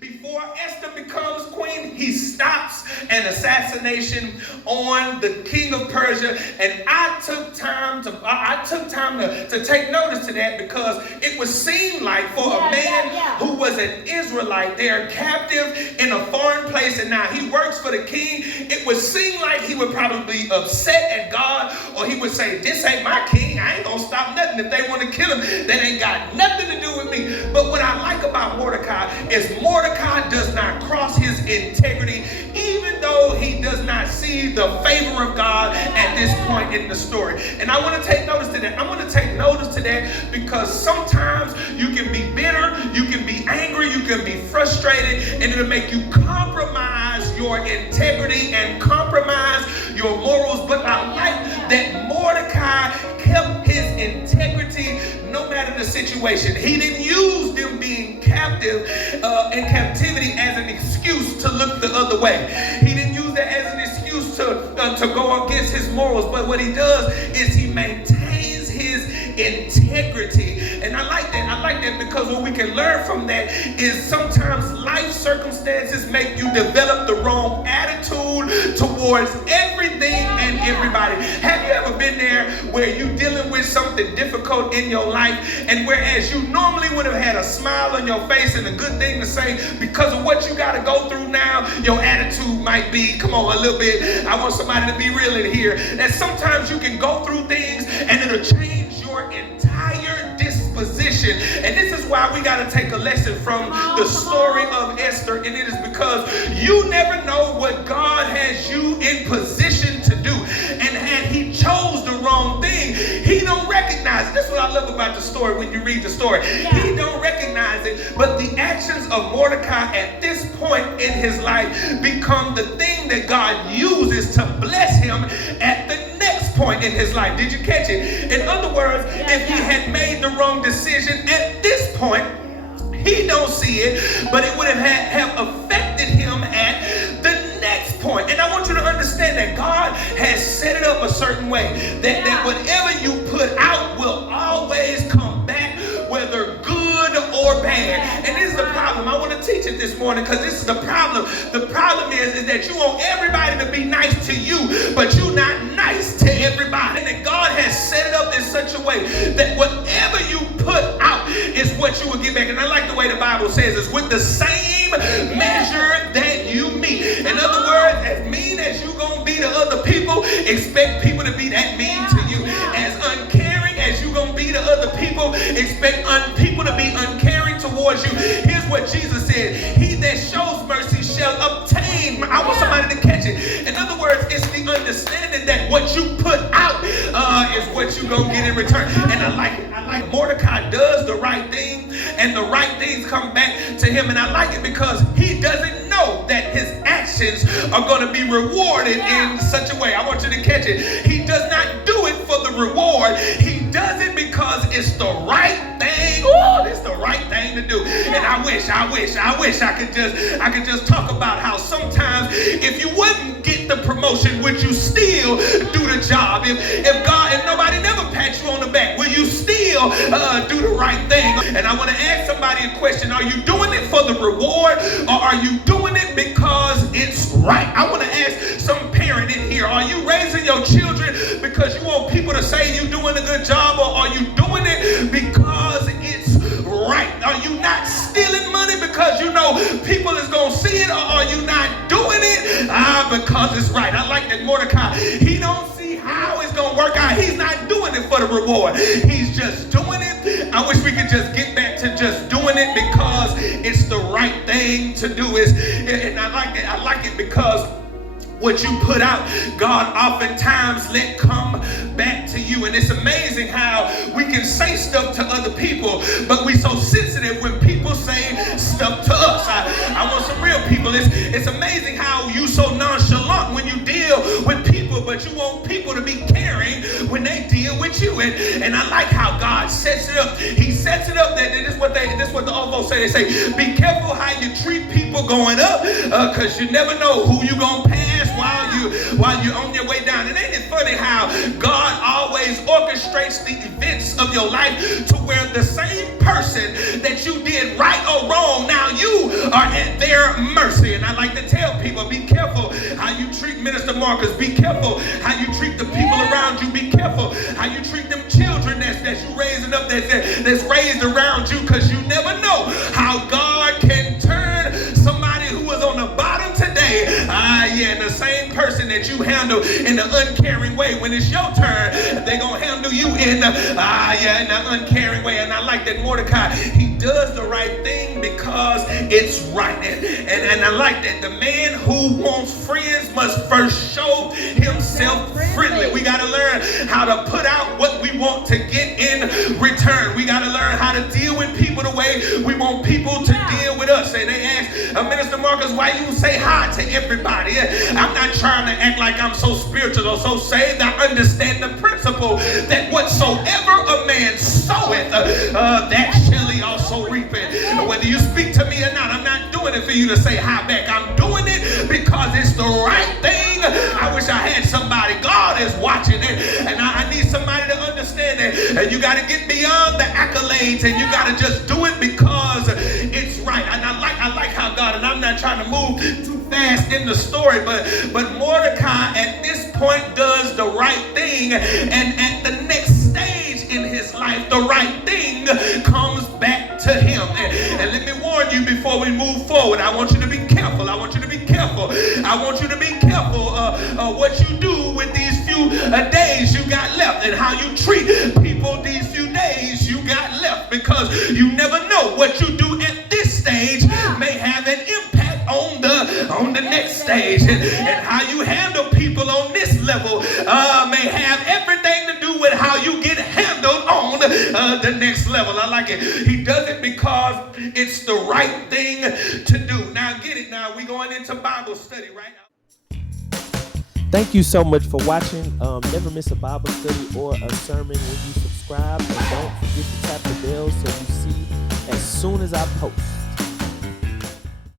Before Esther becomes queen, he stops an assassination on the king of Persia, and I took time to take notice to that because it would seem like for a man who was an Israelite, they're captive in a foreign place, and now he works for the king. It would seem like he would probably be upset at God, or he would say, "This ain't my king. I ain't gonna stop nothing. If they want to kill him, that ain't got nothing to do with me." But what I like about Mordecai is Mordecai does not cross his integrity, even though he does not see the favor of God at this point in the story. And I want to take notice to that. I want to take notice to that because sometimes you can be bitter, you can be angry, you can be frustrated, and it'll make you compromise your integrity and compromise your morals. But I like that Mordecai kept his integrity no matter the situation. He didn't use them being captive in captivity as an excuse to look the other way. He didn't use that as an excuse to go against his morals. But what he does is he maintains his integrity. And I like that. I like that because what we can learn from that is sometimes life circumstances make you develop the wrong attitude towards everything and everybody. Have you ever been there where you're dealing with something difficult in your life, and whereas you normally would have had a smile on your face and a good thing to say, because of what you got to go through now, your attitude might be, come on, a little bit. I want somebody to be real in here. That sometimes you can go through things and it'll change your entire disposition. And this is why we got to take a lesson from the story of Esther, and it is because you never know what God has you in position to do. And had he chose the wrong thing, he don't recognize it. That's what I love about the story when you read the story. He don't recognize it, but the actions of Mordecai at this point in his life become the thing that God uses to bless him at the next point in his life. Did you catch it? In other words, if he had made the wrong decision at this point, he don't see it, but it would have affected him at the next point. And I want you to understand that God has set it up a certain way that whatever you put out will always come back, whether good or bad. And this is the problem. I want to teach it this morning because this is the problem. The problem is that you want everybody to be nice to you, but you're not nice to everybody. And that God has set it up in such a way that whatever you put out is what you will get back. And I like the way the Bible says it's with the same measure that you meet. In other words, as mean as you gonna be to other people, expect people to be that mean to you. As uncaring as you gonna be to other people, expect people to be uncaring towards you. Here's what Jesus said: he that shows mercy shall obtain. I want somebody to catch it. In other words, it's the understanding that what you put out is what you gonna get in return. And I like it. I like Mordecai does the right thing, and the right things come back to him. And I like it because he doesn't know that his actions are going to be rewarded in such a way. I want you to catch it. He does not do it for the reward. He does it because it's the right thing. Oh, it's the right thing to do. And I wish I could just talk about how sometimes if you wouldn't get the promotion, would you still do the job? If nobody never pat you on the back, will you still do the right thing? And I want to ask somebody a question. Are you doing it for the reward, or are you doing it because it's right? I want to ask some parent in here, are you raising your children because you want people to say you're doing a good job, or are you doing it because it's right? Are you not stealing money because you know people is going to see it, or are you not doing it because it's right? I like that Mordecai, he don't see how it's going to work out. He's not doing it for the reward. He's just doing it. I wish we could just get back to just doing it because it's the right thing to do. And I like it. I like it because what you put out, God oftentimes let come back to you. And it's amazing how we can say stuff to other people, but we so sensitive when people say stuff to us. I want some real people. It's amazing how you so nonchalant when you deal with people, but you want people to be caring when they deal with you. And I like how God sets it up. He sets it up that this is what the old folks say. They say, be careful how you treat people going up, because you never know who you gonna pass while you're on your way down. And ain't it funny how God always orchestrates the events of your life to where the same person that you did right or wrong, now you are at their mercy. And I like to tell people, be careful how you treat Minister Marcus. Be careful how you treat the people around you. Be careful how you treat them children that you raising up, that's raised around you, because you never know how God can turn somebody who was on the bottom today, and the same person that you handle in the uncaring way, when it's your turn, they're going to handle you in the uncaring way. And I like that Mordecai, he does the right thing because it's right. And I like that the man who wants friends must first show himself friendly. We got to learn how to put out what we want to get in return. We got to learn how to deal with people the way we want people to deal with us. And they ask Minister Marcus, why you say hi to everybody? I'm not trying to act like I'm so spiritual or so saved. I understand the principle that whatsoever a man soweth, that shall he also reap it. Whether you speak to me or not, I'm not doing it for you to say hi back. I'm doing it because it's the right thing. I wish I had somebody. God is watching it, and I need somebody to understand it. And you got to get beyond the accolades, and you got to just do it because it's right. And I like how God, and I'm not trying to move too fast in the story, but Mordecai at this point does the right thing, and at the next stage in his life, the right thing comes back to him. And let me warn you before we move forward, I want you to be careful. I want you to be careful. I want you to be careful what you do with these few days you got left, and how you treat people these few days you got left, because you never know what you do at this stage may have an impact on the next stage, and how you handle people on this level may have everything to do with how you get handled on the next level. I like it. He does it because it's the right thing to do. Now get it. Now we going into Bible study right now. Thank you so much for watching. Never miss a Bible study or a sermon when you subscribe, and don't forget to tap the bell so you see as soon as I post.